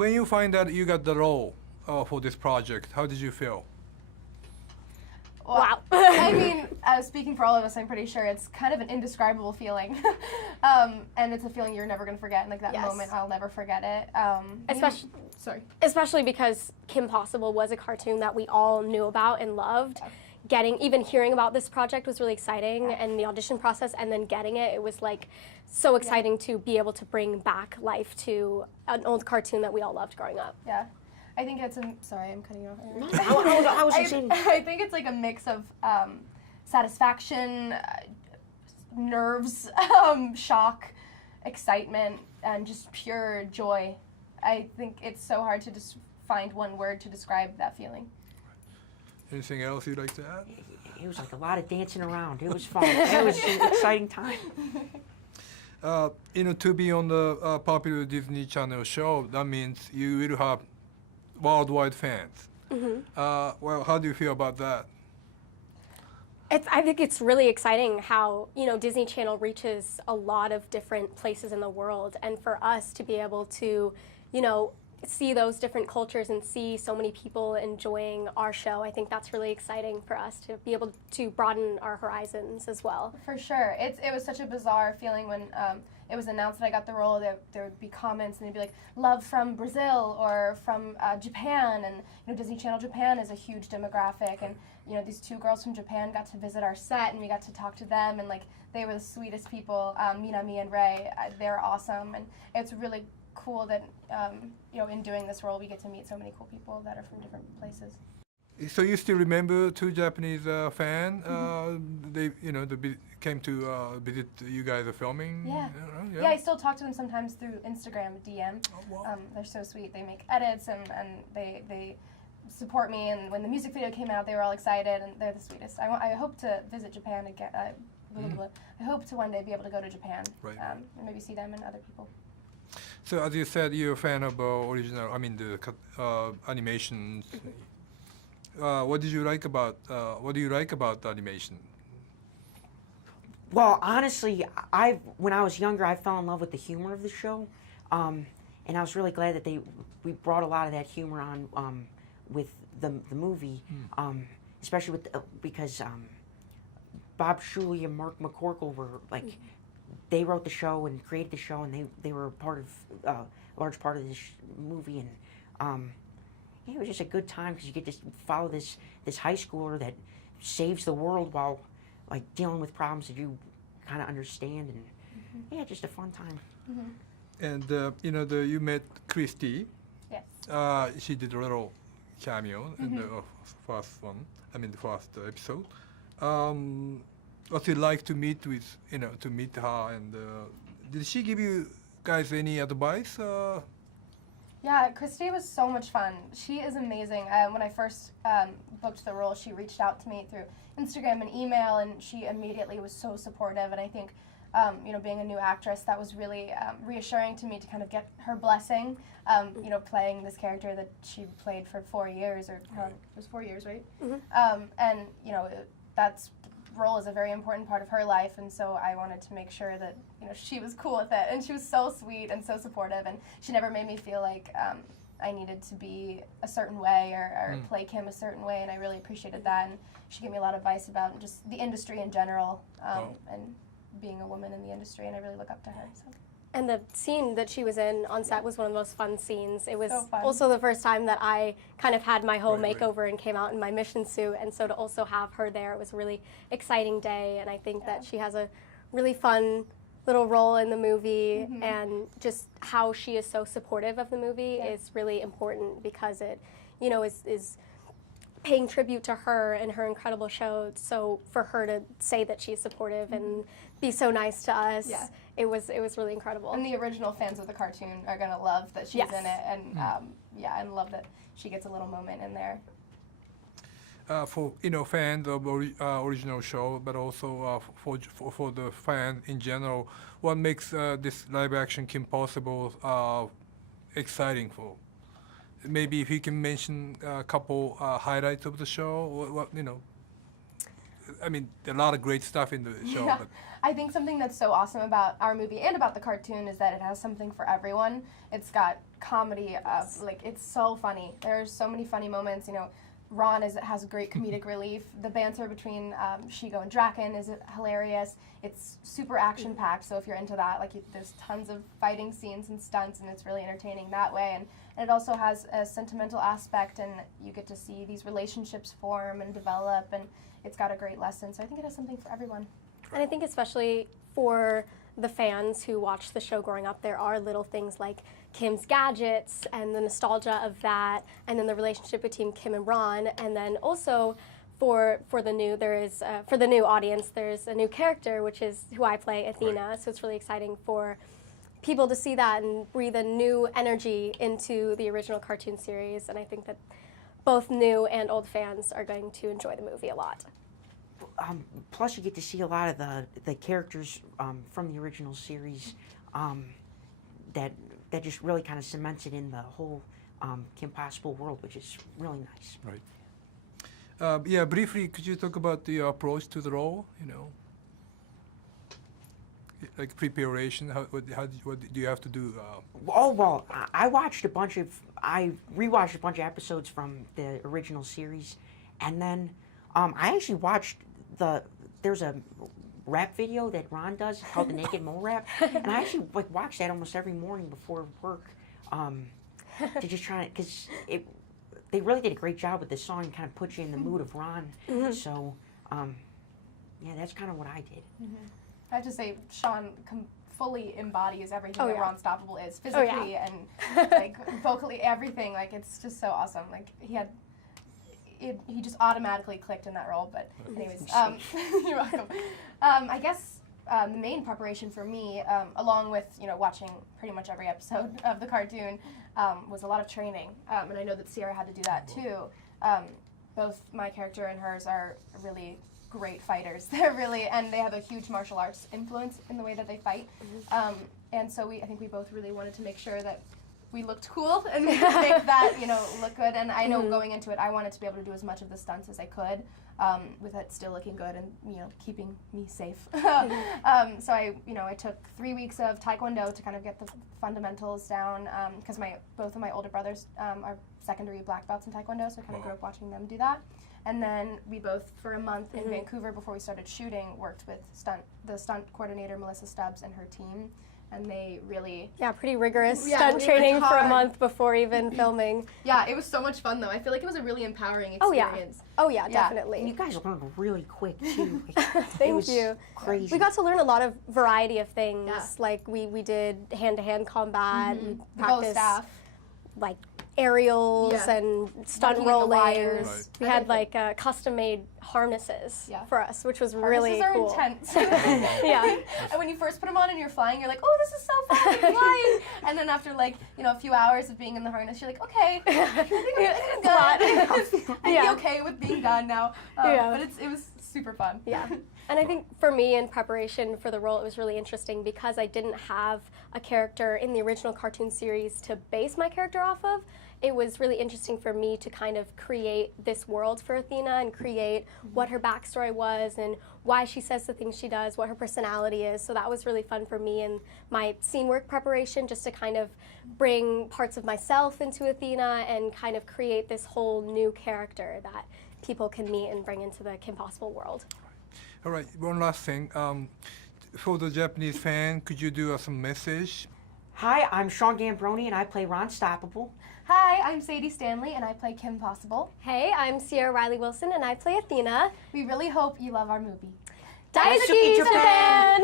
when you find that you got the role for this project, how did you feel? Wow. I mean, speaking for all of us, I'm pretty sure it's kind of an indescribable feeling. And it's a feeling you're never going to forget. And like that moment, I'll never forget it. Especially because Kim Possible was a cartoon that we all knew about and loved. Even hearing about this project was really exciting, and the audition process, and then getting it was like so exciting to be able to bring back life to an old cartoon that we all loved growing up. Yeah. I think it's sorry, I'm cutting you off. I think it's like a mix of satisfaction, nerves, shock, excitement, and just pure joy. I think it's so hard to just find one word to describe that feeling. Anything else you'd like to add? It was like a lot of dancing around. It was fun. It was an exciting time. To be on the popular Disney Channel show, that means you will have worldwide fans. Well, how do you feel about that? I think it's really exciting how, Disney Channel reaches a lot of different places in the world, and for us to be able to, see those different cultures and see so many people enjoying our show, I think that's really exciting for us to be able to broaden our horizons as well. For sure. It was such a bizarre feeling when it was announced that I got the role. There would be comments and they'd be like, love from Brazil or from Japan, and Disney Channel Japan is a huge demographic, and these two girls from Japan got to visit our set and we got to talk to them, and like they were the sweetest people, Minami and Ray. They're awesome, and it's really cool that in doing this role we get to meet so many cool people that are from different places. So you still remember two Japanese fans? They came to visit you guys are filming. Yeah, I still talk to them sometimes through Instagram DM. Oh, wow. They're so sweet. They make edits and they support me. And when the music video came out, they were all excited, and they're the sweetest. I hope to visit Japan again. I hope to one day be able to go to Japan and maybe see them and other people. So as you said, you're a fan of the animations. What do you like about the animation? Well, honestly, when I was younger, I fell in love with the humor of the show, and I was really glad that we brought a lot of that humor on with the movie, especially because Bob Shuley and Mark McCorkle were like. They wrote the show and created the show, and they were a large part of this movie, and it was just a good time because you get to follow this high schooler that saves the world while like dealing with problems that you kind of understand, and just a fun time. And you met Christy. Yes. She did a little cameo in the first one. The first episode. What's it like to meet her, and did she give you guys any advice? Yeah, Christy was so much fun. She is amazing. When I first booked the role, she reached out to me through Instagram and email, and she immediately was so supportive. And I think, being a new actress, that was really reassuring to me to kind of get her blessing. Playing this character that she played for 4 years, or it was 4 years, right? And that's. Role is a very important part of her life, and so I wanted to make sure that she was cool with it, and she was so sweet and so supportive, and she never made me feel like I needed to be a certain way or play Kim a certain way, and I really appreciated that. And she gave me a lot of advice about just the industry in general, and being a woman in the industry, and I really look up to her. So. And the scene that she was in on set was one of the most fun scenes. It was so also the first time that I kind of had my whole makeover and came out in my mission suit, and so to also have her there, it was a really exciting day, and I think that she has a really fun little role in the movie, and just how she is so supportive of the movie is really important because it, is paying tribute to her and her incredible show. So for her to say that she's supportive and be so nice to us, it was really incredible. And the original fans of the cartoon are gonna love that she's in it, and and love that she gets a little moment in there. For fans of original show, but also for the fans in general, what makes this live action Kim Possible exciting for? Maybe if you can mention a couple highlights of the show, I mean, a lot of great stuff in the show. Yeah. But I think something that's so awesome about our movie and about the cartoon is that it has something for everyone. It's got comedy, like it's so funny. There's so many funny moments. You know, Ron has great comedic relief. The banter between Shigo and Draken is hilarious. It's super action-packed, so if you're into that, like there's tons of fighting scenes and stunts, and it's really entertaining that way. And it also has a sentimental aspect, and you get to see these relationships form and develop, and it's got a great lesson. So I think it has something for everyone. And I think especially for the fans who watched the show growing up, there are little things like Kim's gadgets and the nostalgia of that, and then the relationship between Kim and Ron, and then also for the new audience, there's a new character, which is who I play, Athena. Right. So it's really exciting for people to see that and breathe a new energy into the original cartoon series, and I think that both new and old fans are going to enjoy the movie a lot. Plus, you get to see a lot of the characters from the original series that just really kind of cements it in the whole Kim Possible world, which is really nice. Right. Yeah, briefly, could you talk about the approach to the role? You know, like preparation. What do you have to do? Oh well, I rewatched a bunch of episodes from the original series, and then I actually watched there's a rap video that Ron does called the Naked Mole Rap, and I actually watch that almost every morning before work to just try to, because they really did a great job with this song and kind of put you in the mood of Ron. Mm-hmm. So yeah, that's kind of what I did. Mm-hmm. I have to say, Sean fully embodies everything that Ron Stoppable is, physically and like vocally, everything. Like it's just so awesome. Like he just automatically clicked in that role. But anyways, you're welcome. I guess the main preparation for me, along with watching pretty much every episode of the cartoon, was a lot of training. And I know that Sierra had to do that too. Both my character and hers are really great fighters. And they have a huge martial arts influence in the way that they fight. And so I think we both really wanted to make sure that we looked cool and make that, look good. And I know going into it, I wanted to be able to do as much of the stunts as I could, with it still looking good and, keeping me safe. So I took 3 weeks of Taekwondo to kind of get the fundamentals down, because both of my older brothers are secondary black belts in Taekwondo, so I kind of grew up watching them do that. And then we both, for a month in Vancouver before we started shooting, worked with the stunt coordinator, Melissa Stubbs, and her team. And they really... Yeah, pretty rigorous stunt training for a month before even filming. Yeah, it was so much fun, though. I feel like it was a really empowering experience. Oh, yeah, definitely. And you guys learned really quick, too. Thank you. Crazy. We got to learn a lot of variety of things. Yeah. Like, we did hand-to-hand combat. We practiced, like, aerials and stunt rolling. Right. We had custom-made harnesses for us, which was really cool. Harnesses are intense. Yeah. And when you first put them on and you're flying, you're like, oh, this is so fun, I'm flying. And then after a few hours of being in the harness, you're like, okay, I think I'm be okay with being done now. But it was super fun. Yeah. And I think for me, in preparation for the role, it was really interesting because I didn't have a character in the original cartoon series to base my character off of. It was really interesting for me to kind of create this world for Athena and create what her backstory was and why she says the things she does, what her personality is. So that was really fun for me in my scene work preparation, just to kind of bring parts of myself into Athena and kind of create this whole new character that people can meet and bring into the Kim Possible world. All right, one last thing. For the Japanese fan, could you do some message? Hi, I'm Sean Gambroni, and I play Ron Stoppable. Hi, I'm Sadie Stanley, and I play Kim Possible. Hey, I'm Sierra Riley Wilson, and I play Athena. We really hope you love our movie. Daisuki Japan!